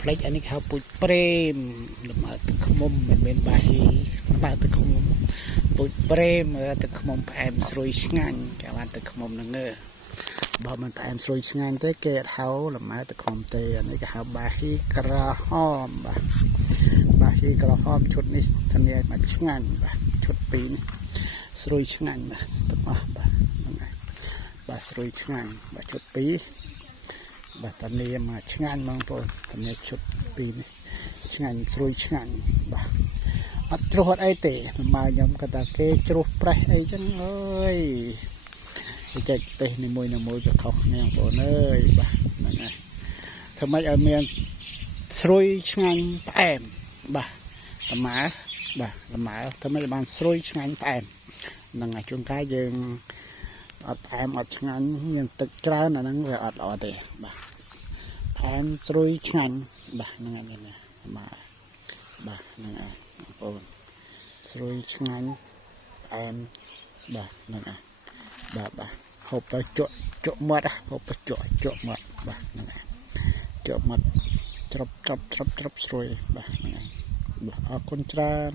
ផ្លេចអានេះហៅពូជប្រេមលំអើទឹកខ្មុំមិនមែនបាហ៊ីលំអើទឹកខ្មុំពូជប្រេមទឹកខ្មុំផ្អែមស្រួយឆ្ងាញ់គេបានទឹកខ្មុំហ្នឹងបើមិនផ្អែមស្រួយឆ្ងាញ់ទេគេអត់ហៅលំអើទឹកខ្មុំទេអានេះគេហៅបាហ៊ីក្រហមបាទបាហ៊ីក្រហមឈុតនេះធានាមកឆ្ងាញ់បាទឈុត2នេះស្រួយឆ្ងាញ់បាទទាំងអស់បាទហ្នឹងហើយបាទស្រួយឆ្ងាញ់បាទឈុត2បាទធានាមកឆ្ងាញ់បងប្អូនធានាឈុត2នេះឆ្ងាញ់ស្រួយឆ្ងាញ់បាទអត់ជ្រុះអត់អីទេមកខ្ញុំគាត់ថាគេជ្រុះប្រេះអីចឹងអើយចេះទេសនីមួយវាខុសគ្នាបងប្អូនអើយបាទហ្នឹងហើយធ្វើម៉េចឲ្យមានស្រួយឆ្ងាញ់ផ្អែមបាទលម៉ើបាទលម៉ើធ្វើម៉េចឲ្យបានស្រួយឆ្ងាញ់ផ្អែមហ្នឹងហើយជួនកាលយើងអត់ផ្អែមអត់ឆ្ងាញ់មានទឹកច្រើនអាហ្នឹងវាអត់ល្អទេបាទផ្អែមស្រួយឆ្ងាញ់បាទហ្នឹងហើយណាបាទបាទហ្នឹងហើយបងប្អូនស្រួយឆ្ងាញ់ផ្អែមបាទហ្នឹងហើយបាទហូបទៅជក់មាត់ហូបទៅជក់មាត់បាទហ្នឹងហើយជក់មាត់ច្រប់ស្រួយបាទហ្នឹងហើយបាទអរគុណច្រើន